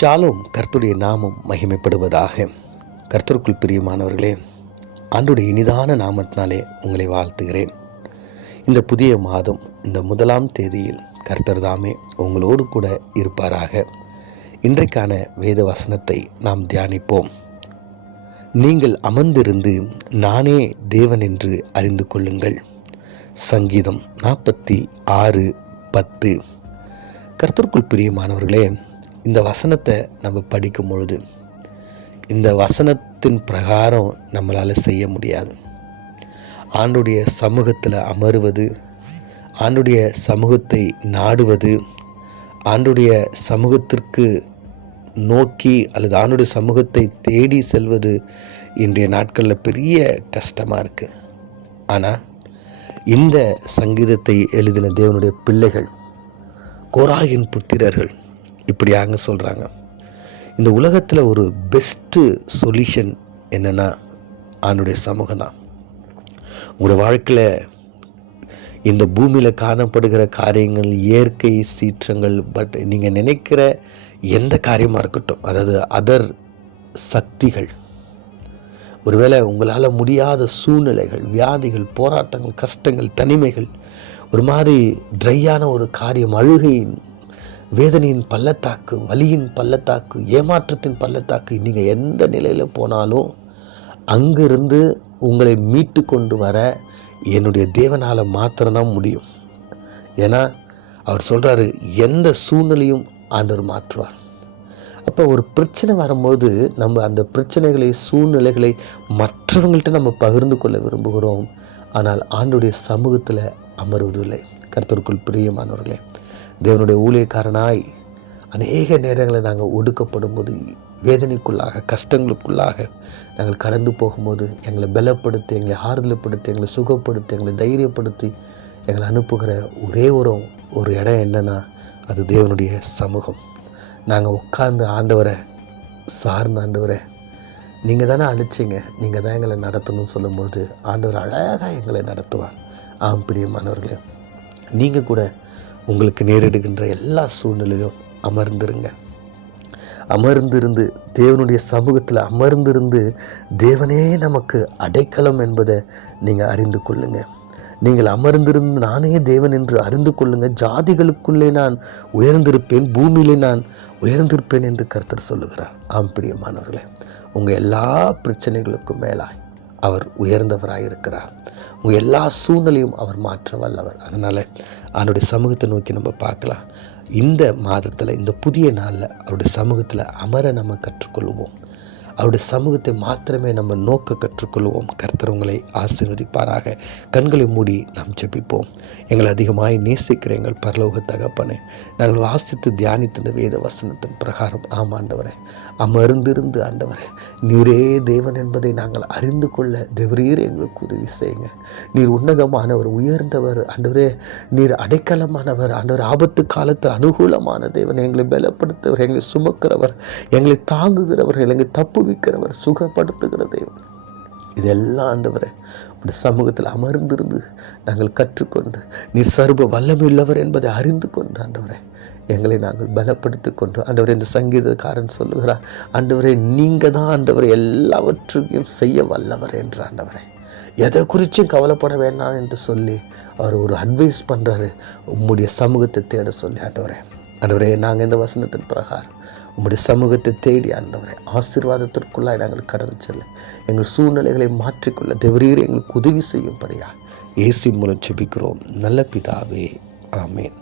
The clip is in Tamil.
ஷாலோம் கர்த்துடைய நாமம் மகிமைப்படுவதாக. கர்த்தருக்குள் பிரியமானவர்களே ஆண்டுடைய இனிதான நாமத்தினாலே உங்களை வாழ்த்துகிறேன். இந்த புதிய மாதம் இந்த முதலாம் தேதியில் கர்த்தர் தாமே உங்களோடு கூட இருப்பாராக. இன்றைக்கான வேத வசனத்தை நாம் தியானிப்போம். நீங்கள் அமர்ந்திருந்து நானே தேவன் என்று அறிந்து கொள்ளுங்கள். சங்கீதம் நாற்பத்தி ஆறு பத்து. கர்த்தருக்குள் பிரியமானவர்களே இந்த வசனத்தை நம்ம படிக்கும் பொழுது இந்த வசனத்தின் பிரகாரம் நம்மளால் செய்ய முடியாது. ஆண்டுடைய சமூகத்தில் அமருவது ஆண்டுடைய சமூகத்தை நாடுவது ஆண்டுடைய சமூகத்திற்கு நோக்கி அல்லது ஆண்டுடைய சமூகத்தை தேடி செல்வது இன்றைய நாட்களில் பெரிய கஷ்டமாக இருக்குது ஆனால் இந்த சங்கீதத்தை எழுதின தேவனுடைய பிள்ளைகள் கோராகின் புத்திரர்கள் இப்படியாங்க சொல்கிறாங்க இந்த உலகத்தில் ஒரு பெஸ்ட்டு சொல்யூஷன் என்னென்னா ஆண்டுடைய சமூகம் தான். உங்களோட வாழ்க்கையில் இந்த பூமியில் காணப்படுகிற காரியங்கள் இயற்கை சீற்றங்கள் பட் நீங்கள் நினைக்கிற எந்த காரியமாக இருக்கட்டும் அதாவது அதர் சக்திகள். ஒருவேளை உங்களால் முடியாத சூழ்நிலைகள் வியாதிகள் போராட்டங்கள் கஷ்டங்கள் தனிமைகள் ஒரு மாதிரி ட்ரையான ஒரு காரியம் அழுகையின் வேதனையின் பள்ளத்தாக்கு வலியின் பள்ளத்தாக்கு ஏமாற்றத்தின் பள்ளத்தாக்கு நீங்கள் எந்த நிலையில் போனாலும் அங்கிருந்து உங்களை மீட்டு கொண்டு வர என்னுடைய தேவனால் மாத்திரம்தான் முடியும். ஏன்னா அவர் சொல்கிறாரு எந்த சூழ்நிலையும் ஆண்டவர் மாற்றுவார். அப்போ ஒரு பிரச்சனை வரும்போது நம்ம அந்த பிரச்சனைகளை சூழ்நிலைகளை மற்றவங்கள்ட்ட நம்ம பகிர்ந்து கொள்ள விரும்புகிறோம். ஆனால் ஆண்டுடைய சமூகத்தில் அமர்வதில்லை. கருத்தருக்குள் பிரியமானவர்களே தேவனுடைய ஊழியக்காரனாய் அநேக நேரங்களில் நாங்கள் ஒடுக்கப்படும் போது வேதனைக்குள்ளாக கஷ்டங்களுக்குள்ளாக நாங்கள் கடந்து போகும்போது எங்களை பலப்படுத்தி எங்களை ஆறுதலப்படுத்தி எங்களை சுகப்படுத்தி எங்களை தைரியப்படுத்தி எங்களை அனுப்புகிற ஒரே ஒரு ஒரு இடம் என்னென்னா அது தேவனுடைய சமூகம். நாங்கள் உட்கார்ந்து ஆண்டவரை சார்ந்த ஆண்டவரை நீங்கள் தானே அழிச்சிங்க நீங்கள் தான் எங்களை நடத்தணும்னு சொல்லும்போது ஆண்டவர் அழகாக எங்களை நடத்துவார். ஆம் பிரியமானவர்களே நீங்கள் கூட உங்களுக்கு நேரிடுகின்ற எல்லா சூழ்நிலையிலும் அமர்ந்திருங்க. அமர்ந்திருந்து தேவனுடைய சமூகத்தில் அமர்ந்திருந்து தேவனே நமக்கு அடைக்கலம் என்பதை நீங்கள் அறிந்து கொள்ளுங்க. நீங்கள் அமர்ந்திருந்து நானே தேவன் என்று அறிந்து கொள்ளுங்கள் ஜாதிகளுக்குள்ளே நான் உயர்ந்திருப்பேன் பூமியிலே நான் உயர்ந்திருப்பேன் என்று கருத்தர் சொல்லுகிறார். ஆம் பிரியமானவர்களே உங்கள் எல்லா பிரச்சனைகளுக்கும் மேலாய் அவர் உயர்ந்தவராக இருக்கிறார் உங்கள் எல்லா சூழ்நிலையும் அவர் மாற்ற வல்லவர். அதனால் அவனுடைய சமூகத்தை நோக்கி நம்ம பார்க்கலாம். இந்த மாதத்தில் இந்த புதிய நாளில் அவருடைய சமூகத்தில் அமர நம்ம கற்றுக்கொள்வோம். அவருடைய சமூகத்தை மாத்திரமே நம்ம நோக்க கற்றுக்கொள்வோம். கர்த்தரவங்களை ஆசீர்வதிப்பாராக. கண்களை மூடி நாம் ஜெபிப்போம். எங்களை அதிகமாய் நேசிக்கிற எங்கள் பரலோக தகப்பனே நாங்கள் வாசித்து தியானித்த வேத வசனத்தின் பிரகாரம் ஆமாண்டவரே அமர்ந்திருந்து ஆண்டவரே நீரே தேவன் என்பதை நாங்கள் அறிந்து கொள்ள தேவரீர் எங்களுக்கு உதவி செய்யுங்க. நீர் உன்னதமானவர் உயர்ந்தவர் ஆண்டவரே நீர் அடைக்கலமானவர் ஆண்டவர் ஆபத்து காலத்து அனுகூலமான தேவன் எங்களை பலப்படுத்தவர் எங்களை சுமக்கிறவர் எங்களை தாங்குகிறவர் எங்களை தப்புவிக்கிறவர் சுகப்படுத்துகிற தெய்வம் இதெல்லாம் ஆண்டவரை உடைய சமூகத்தில் அமர்ந்திருந்து நாங்கள் கற்றுக்கொண்டு நீ சர்வ வல்லமையுள்ளவர் என்பதை அறிந்து கொண்டு ஆண்டவரே எங்களை நாங்கள் பலப்படுத்தி கொண்டு ஆண்டவரை இந்த சங்கீதக்காரன் சொல்லுகிறார் ஆண்டவரே நீங்கள் தான் ஆண்டவரை எல்லாவற்றையும் செய்ய வல்லவர் என்று ஆண்டவரே. எதை குறித்தும் கவலைப்பட வேண்டாம் என்று சொல்லி அவர் ஒரு அட்வைஸ் பண்ணுறாரு உம்முடைய சமூகத்தை தேட சொல்லி ஆண்டவரே. ஆண்டவரே நாங்கள் இந்த வசனத்தின் பிரகாரம் உங்களுடைய சமூகத்தை தேடி ஆண்டவரை ஆசீர்வாதத்திற்குள்ளாக நாங்கள் கடந்து செல்ல. எங்கள் சூழ்நிலைகளை மாற்றிக்கொள்ள தேவரீர் எங்களுக்கு உதவி செய்யும்படியா ஏசி மூலம் செபிக்கிறோம் நல்ல பிதாவே. ஆமேன்.